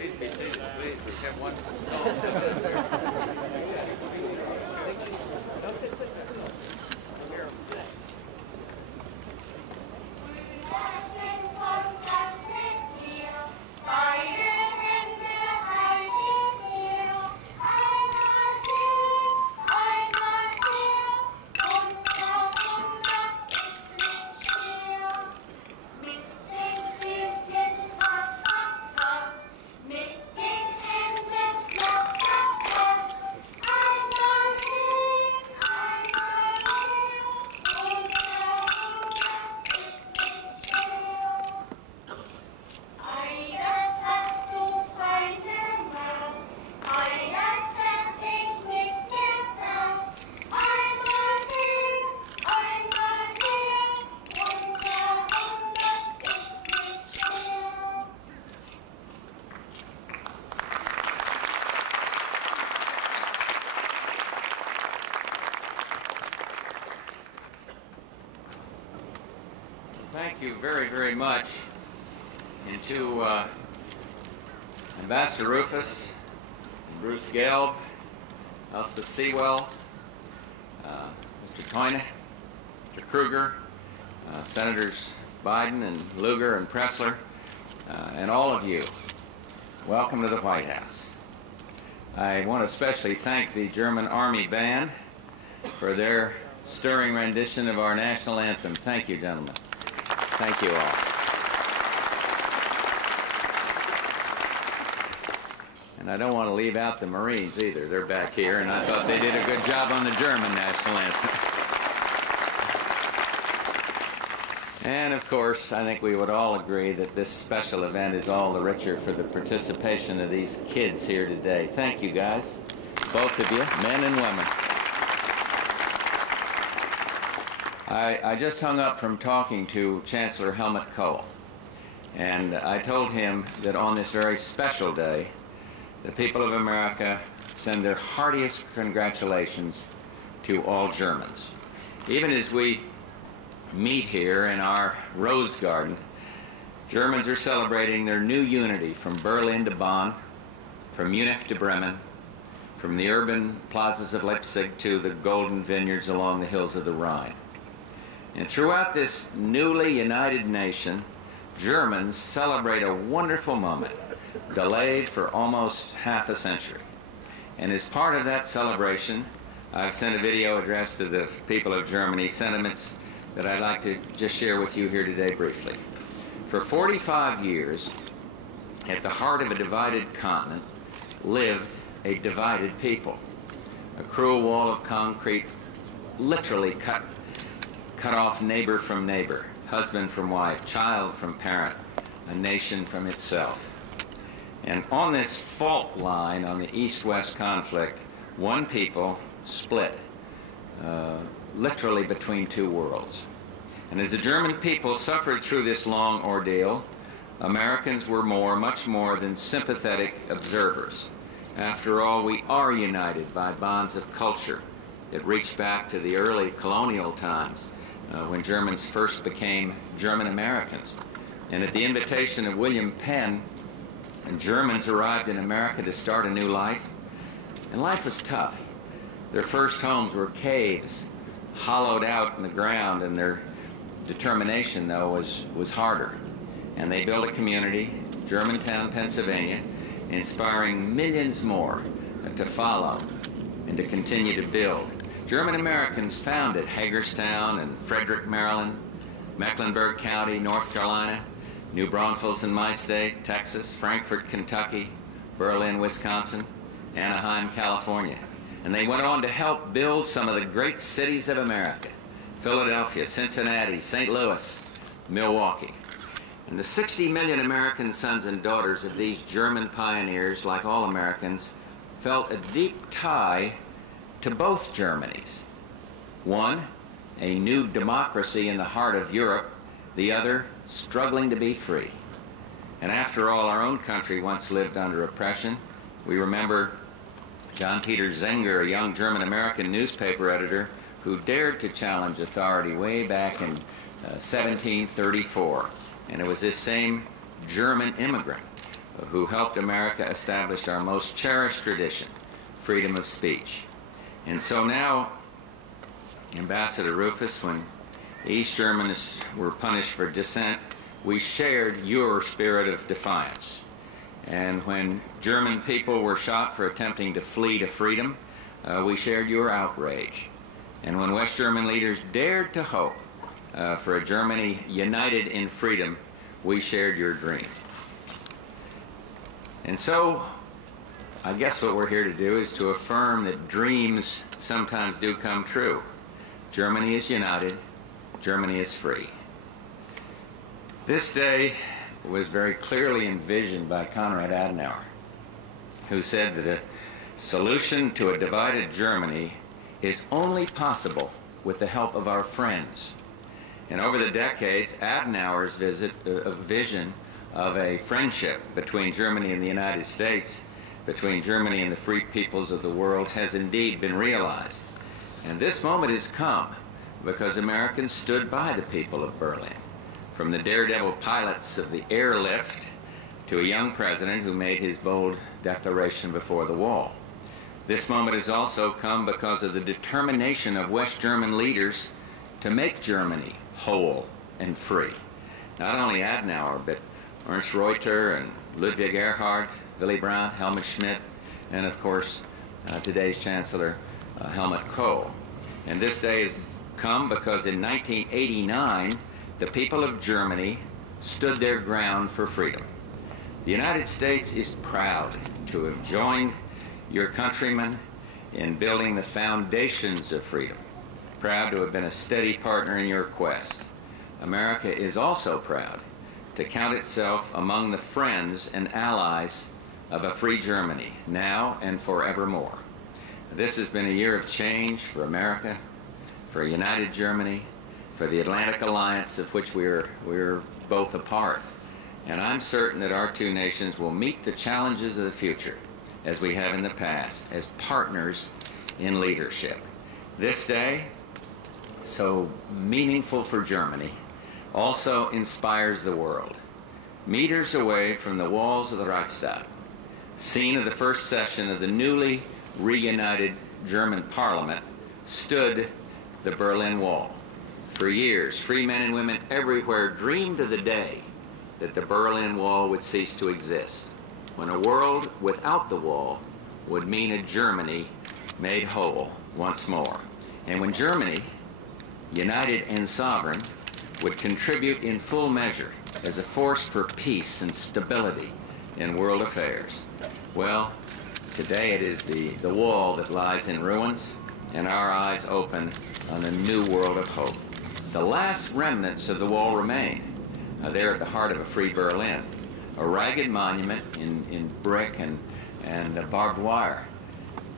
Please be seated, please. We have one. Thank you very, very much. And to Ambassador Rufus, Bruce Gelb, Elspeth Sewell, Mr. Toyne, Mr. Kruger, Senators Biden and Lugar and Pressler, and all of you, welcome to the White House. I want to especially thank the German Army Band for their stirring rendition of our national anthem. Thank you, gentlemen. Thank you all. And And I don't want to leave out the Marines either. They're back here, and I thought they did a good job on the German national anthem. And of course, I think we would all agree that this special event is all the richer for the participation of these kids here today. Thank you, guys, both of you, men and women. I just hung up from talking to Chancellor Helmut Kohl, and I told him that on this very special day, the people of America send their heartiest congratulations to all Germans. Even as we meet here in our Rose Garden, Germans are celebrating their new unity from Berlin to Bonn, from Munich to Bremen, from the urban plazas of Leipzig to the golden vineyards along the hills of the Rhine. And throughout this newly united nation, Germans celebrate a wonderful moment, delayed for almost half a century. And as part of that celebration, I've sent a video addressed to the people of Germany, sentiments that I'd like to just share with you here today briefly. For 45 years, at the heart of a divided continent, lived a divided people. A cruel wall of concrete literally cut off neighbor from neighbor, husband from wife, child from parent, a nation from itself. And on this fault line, on the East-West conflict, one people split, literally between two worlds. And as the German people suffered through this long ordeal, Americans were much more than sympathetic observers. After all, we are united by bonds of culture that reach back to the early colonial times, when Germans first became German Americans. And at the invitation of William Penn, Germans arrived in America to start a new life, and life was tough. Their first homes were caves, hollowed out in the ground, and their determination, though, was harder. And they built a community, Germantown, Pennsylvania, inspiring millions more to follow and to continue to build. German Americans founded Hagerstown and Frederick, Maryland, Mecklenburg County, North Carolina, New Braunfels in my state, Texas, Frankfort, Kentucky, Berlin, Wisconsin, Anaheim, California. And they went on to help build some of the great cities of America: Philadelphia, Cincinnati, St. Louis, Milwaukee. And the 60 million American sons and daughters of these German pioneers, like all Americans, felt a deep tie to both Germanys. One, a new democracy in the heart of Europe, the other, struggling to be free. And after all, our own country once lived under oppression. We remember John Peter Zenger, a young German-American newspaper editor who dared to challenge authority way back in 1734. And it was this same German immigrant who helped America establish our most cherished tradition, freedom of speech. And so now, Ambassador Rufus, when East Germans were punished for dissent, we shared your spirit of defiance. And when German people were shot for attempting to flee to freedom, we shared your outrage. And when West German leaders dared to hope for a Germany united in freedom, we shared your dream. And so, I guess what we're here to do is to affirm that dreams sometimes do come true. Germany is united. Germany is free. This day was very clearly envisioned by Konrad Adenauer, who said that a solution to a divided Germany is only possible with the help of our friends. And over the decades, Adenauer's vision of a friendship between Germany and the United States, between Germany and the free peoples of the world, has indeed been realized. And this moment has come because Americans stood by the people of Berlin, from the daredevil pilots of the airlift to a young president who made his bold declaration before the wall. This moment has also come because of the determination of West German leaders to make Germany whole and free. Not only Adenauer, but Ernst Reuter and Ludwig Erhard, Willy Brandt, Helmut Schmidt, and of course today's Chancellor Helmut Kohl. And this day has come because in 1989 the people of Germany stood their ground for freedom. The United States is proud to have joined your countrymen in building the foundations of freedom, proud to have been a steady partner in your quest. America is also proud to count itself among the friends and allies of a free Germany, now and forevermore. This has been a year of change for America, for a united Germany, for the Atlantic Alliance of which we're both a part. And I'm certain that our two nations will meet the challenges of the future, as we have in the past, as partners in leadership. This day, so meaningful for Germany, also inspires the world. Meters away from the walls of the Reichstag, scene of the first session of the newly reunited German parliament, stood the Berlin Wall. For years, free men and women everywhere dreamed of the day that the Berlin Wall would cease to exist, when a world without the wall would mean a Germany made whole once more. And when Germany, united and sovereign, would contribute in full measure as a force for peace and stability in world affairs. Well, today it is the wall that lies in ruins, and our eyes open on a new world of hope. The last remnants of the wall remain. There at the heart of a free Berlin, a ragged monument in brick and barbed wire,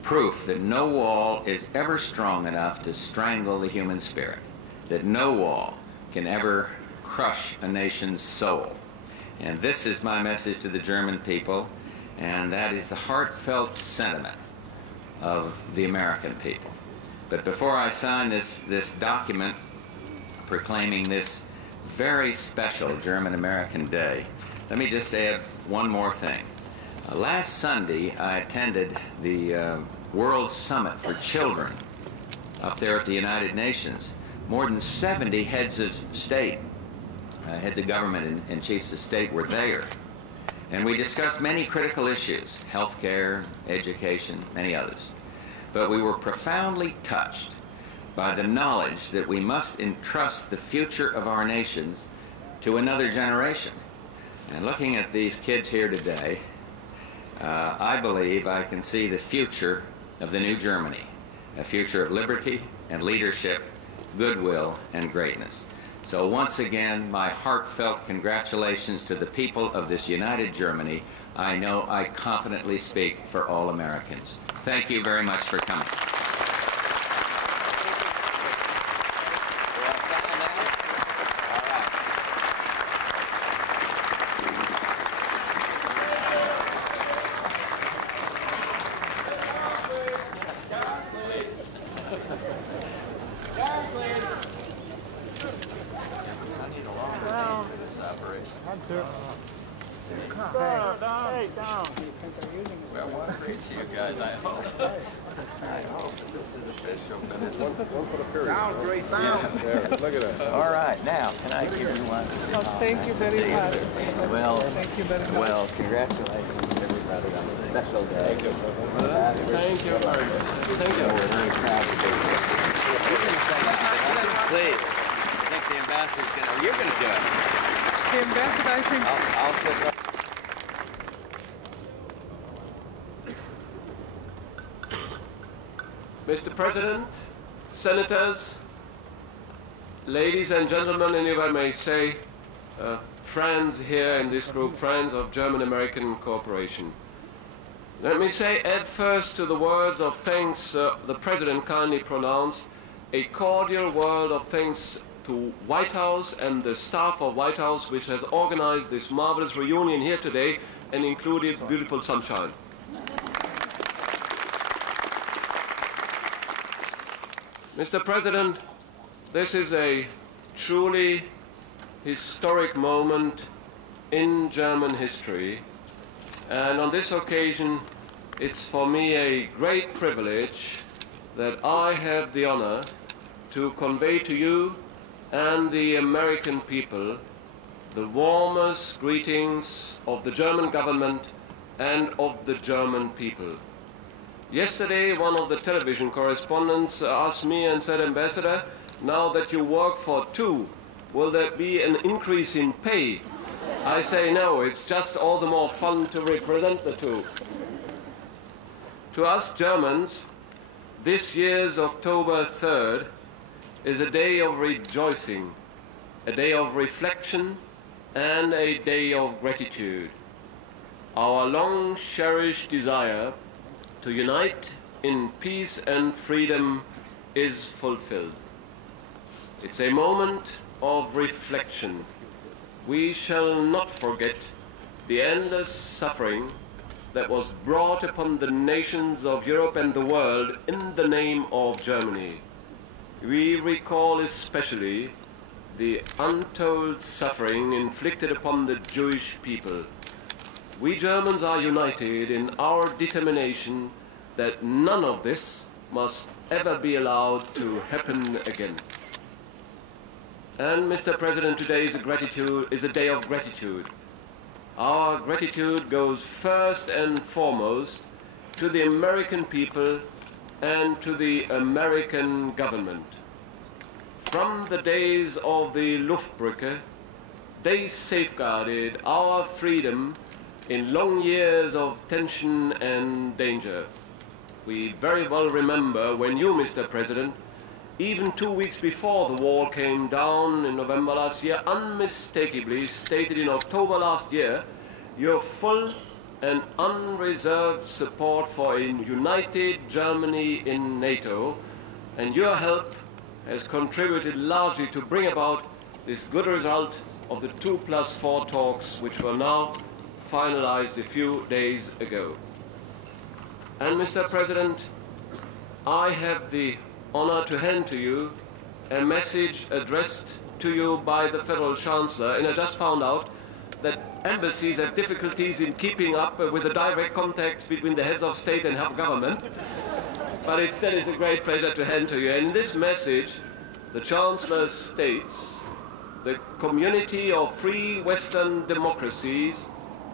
proof that no wall is ever strong enough to strangle the human spirit, that no wall can ever crush a nation's soul. And this is my message to the German people, and that is the heartfelt sentiment of the American people. But before I sign this document proclaiming this very special German-American Day, let me just add one more thing. Last Sunday, I attended the World Summit for Children up there at the United Nations. More than 70 heads of state, heads of government and chiefs of state were there. And we discussed many critical issues, healthcare, education, many others. But we were profoundly touched by the knowledge that we must entrust the future of our nations to another generation. And looking at these kids here today, I believe I can see the future of the new Germany, a future of liberty and leadership, goodwill and greatness. So once again, my heartfelt congratulations to the people of this united Germany. I know I confidently speak for all Americans. Thank you very much for coming. Well, what a great you guys, I hope. I hope that this is official, but it's... One for the period. Down, great sound. Yeah, look at that. All right, now, can I give you one? Thank you very much. Well, thank you very much. Well, congratulations to everybody on this special day. Thank you. Thank you very much. Thank you. We're very proud to be here. Please. I think the ambassador's going to... You're going to do it. The ambassador, I think... I'll sit right. Mr. President, senators, ladies and gentlemen, and if I may say, friends here in this group, friends of German-American cooperation. Let me say, add first to the words of thanks the President kindly pronounced, a cordial word of thanks to White House and the staff of White House, which has organized this marvelous reunion here today and included beautiful sunshine. Mr. President, this is a truly historic moment in German history, and on this occasion it's for me a great privilege that I have the honor to convey to you and the American people the warmest greetings of the German government and of the German people. Yesterday, one of the television correspondents asked me and said, Ambassador, now that you work for two, will there be an increase in pay? I say no, it's just all the more fun to represent the two. To us Germans, this year's October 3rd is a day of rejoicing, a day of reflection, and a day of gratitude. Our long-cherished desire to unite in peace and freedom is fulfilled. It's a moment of reflection. We shall not forget the endless suffering that was brought upon the nations of Europe and the world in the name of Germany. We recall especially the untold suffering inflicted upon the Jewish people. We Germans are united in our determination that none of this must ever be allowed to happen again. And, Mr. President, today is a day of gratitude. Our gratitude goes first and foremost to the American people and to the American government. From the days of the Luftbrücke, they safeguarded our freedom in long years of tension and danger. We very well remember when you, Mr. President, even 2 weeks before the wall came down in November last year, unmistakably stated in October last year your full and unreserved support for a united Germany in NATO, and your help has contributed largely to bring about this good result of the 2+4 talks, which were now finalized a few days ago. And, Mr. President, I have the honor to hand to you a message addressed to you by the Federal Chancellor, and I just found out that embassies have difficulties in keeping up with the direct contacts between the heads of state and of government. But it still is a great pleasure to hand to you. And in this message, the Chancellor states, the community of free Western democracies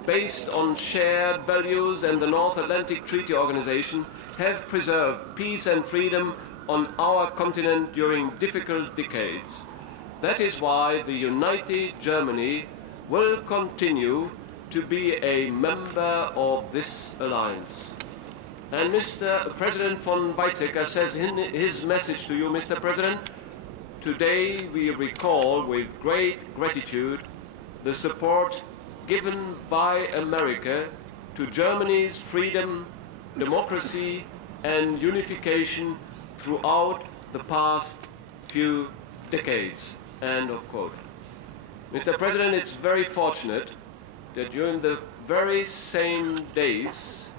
based on shared values and the North Atlantic Treaty Organization have preserved peace and freedom on our continent during difficult decades. That is why the united Germany will continue to be a member of this alliance. And Mr. President von Weizsäcker says in his message to you, Mr. President, today we recall with great gratitude the support given by America to Germany's freedom, democracy, and unification throughout the past few decades. End of quote. Mr. President, it's very fortunate that during the very same days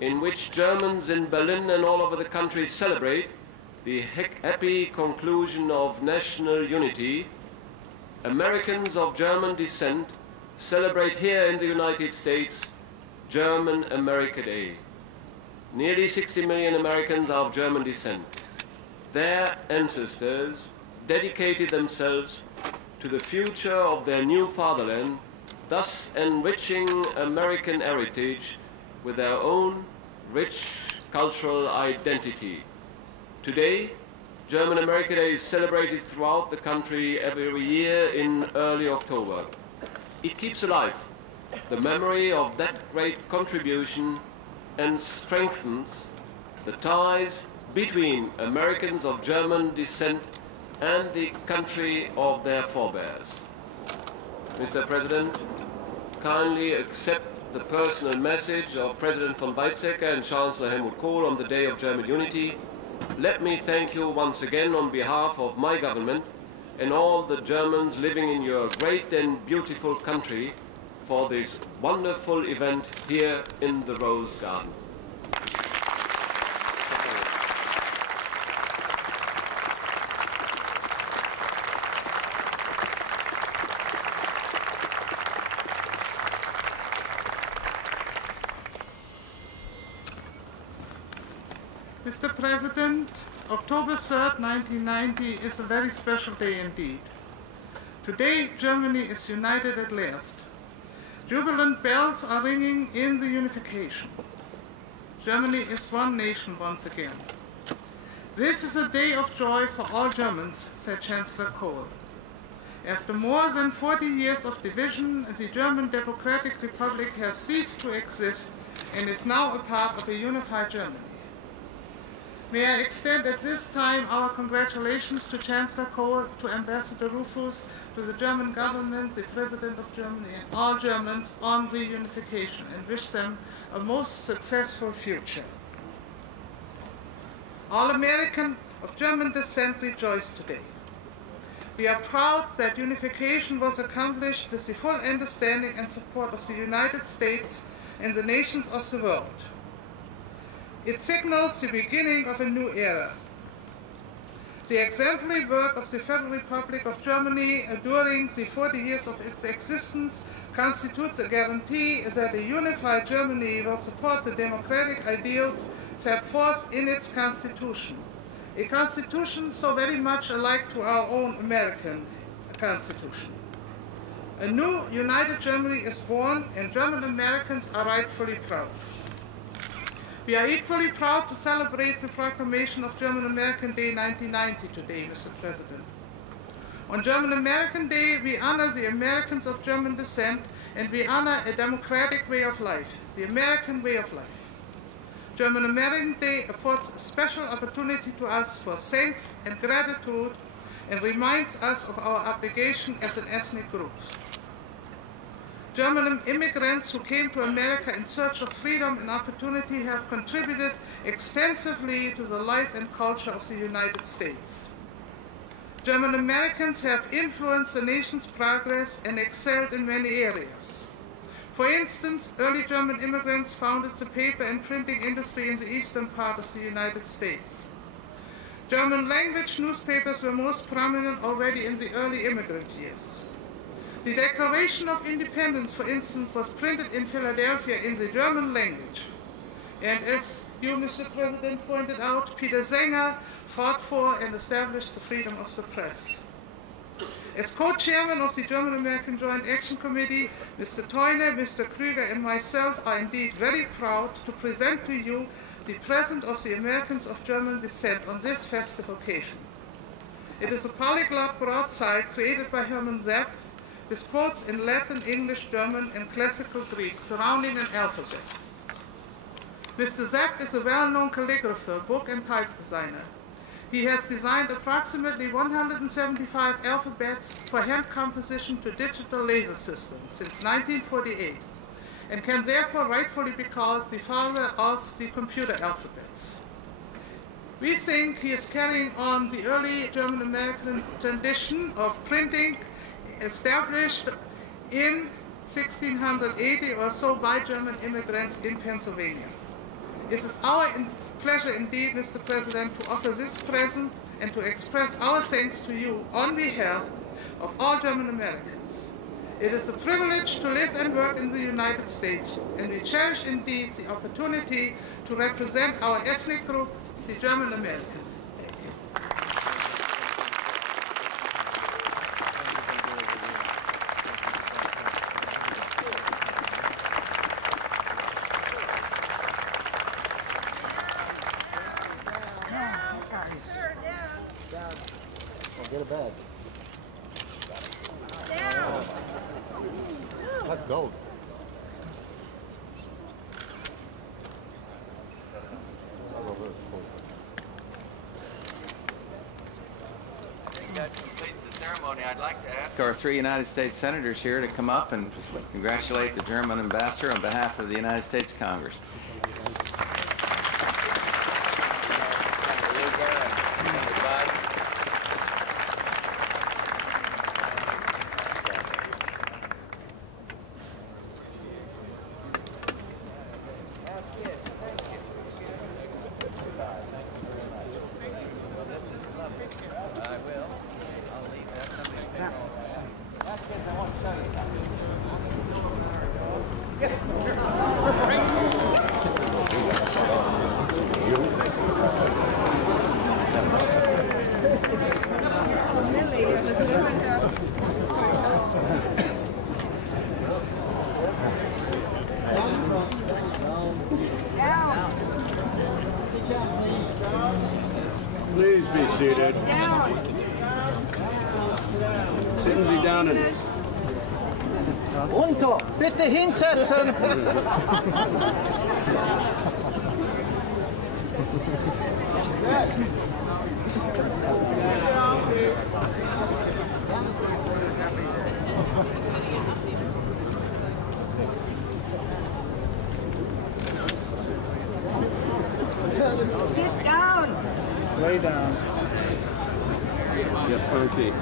in which Germans in Berlin and all over the country celebrate the happy conclusion of national unity, Americans of German descent celebrate here in the United States German America Day. Nearly 60 million Americans are of German descent. Their ancestors dedicated themselves to the future of their new fatherland, thus enriching American heritage with their own rich cultural identity. Today, German America Day is celebrated throughout the country every year in early October. It keeps alive the memory of that great contribution and strengthens the ties between Americans of German descent and the country of their forebears. Mr. President, kindly accept the personal message of President von Weizsäcker and Chancellor Helmut Kohl on the Day of German Unity. Let me thank you once again on behalf of my government and all the Germans living in your great and beautiful country for this wonderful event here in the Rose Garden. Mr. President, October 3rd, 1990 is a very special day indeed. Today, Germany is united at last. Jubilant bells are ringing in the unification. Germany is one nation once again. This is a day of joy for all Germans, said Chancellor Kohl. After more than 40 years of division, the German Democratic Republic has ceased to exist and is now a part of a unified Germany. May I extend at this time our congratulations to Chancellor Kohl, to Ambassador Rufus, to the German government, the President of Germany, and all Germans on reunification, and wish them a most successful future. All Americans of German descent rejoice today. We are proud that unification was accomplished with the full understanding and support of the United States and the nations of the world. It signals the beginning of a new era. The exemplary work of the Federal Republic of Germany during the 40 years of its existence constitutes a guarantee that a unified Germany will support the democratic ideals set forth in its Constitution. A Constitution so very much alike to our own American Constitution. A new united Germany is born, and German Americans are rightfully proud. We are equally proud to celebrate the proclamation of German American Day 1990 today, Mr. President. On German American Day, we honor the Americans of German descent, and we honor a democratic way of life, the American way of life. German American Day affords a special opportunity to us for thanks and gratitude, and reminds us of our obligation as an ethnic group. German immigrants who came to America in search of freedom and opportunity have contributed extensively to the life and culture of the United States. German Americans have influenced the nation's progress and excelled in many areas. For instance, early German immigrants founded the paper and printing industry in the eastern part of the United States. German language newspapers were most prominent already in the early immigrant years. The Declaration of Independence, for instance, was printed in Philadelphia in the German language. And as you, Mr. President, pointed out, Peter Zenger fought for and established the freedom of the press. As co-chairman of the German-American Joint Action Committee, Mr. Theune, Mr. Krüger, and myself are indeed very proud to present to you the present of the Americans of German descent on this festive occasion. It is a polyglot broadside created by Hermann Zepp, with quotes in Latin, English, German, and classical Greek surrounding an alphabet. Mr. Zepp is a well-known calligrapher, book and type designer. He has designed approximately 175 alphabets for hand composition to digital laser systems since 1948, and can therefore rightfully be called the father of the computer alphabets. We think he is carrying on the early German-American tradition of printing established in 1680 or so by German immigrants in Pennsylvania. It is our pleasure indeed, Mr. President, to offer this present and to express our thanks to you on behalf of all German Americans. It is a privilege to live and work in the United States, and we cherish indeed the opportunity to represent our ethnic group, the German Americans. Get a bag. Down. Let's go. That completes the ceremony. I'd like to ask Our three United States senators here to come up and congratulate the German ambassador on behalf of the United States Congress. Please be seated. Sitzen Sie down and... Runter, bitte hinsetzen. Sit down. Lay down. Yeah, okay.